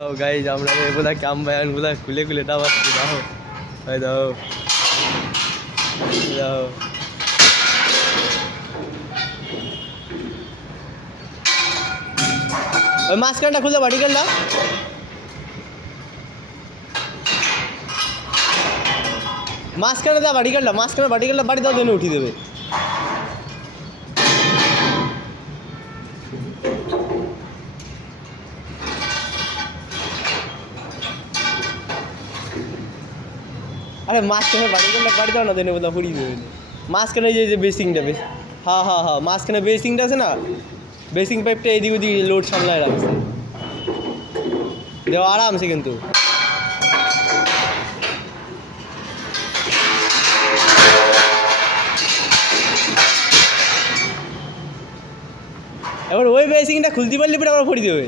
तो गाइस আমরা এগুলা কাম বায়ানগুলা খুলে খুলে দাবাচ্ছি দাও এই দাও দাও ওই মাঝখানটা খুলে বাড়ি গেল মাঝখানে দা বাড়ি গেল মাঝখানে বাড়ি গেল বাড়ি দাও দেনে উঠি দেবে अरे मास्क बाड़ी कर बाड़ी दाओ ना देने बोला पड़ी मास्क जो बेसिंग हाँ हाँ हाँ मास्क बेसिंग से ना बेसिंग पाइपटा एदिक ओदिक लोड सामलाय राखছে देव आराम से किन्तु এবার ওই বেসিংটা খুলতে পারলে পরে আবার পড়ে দেবে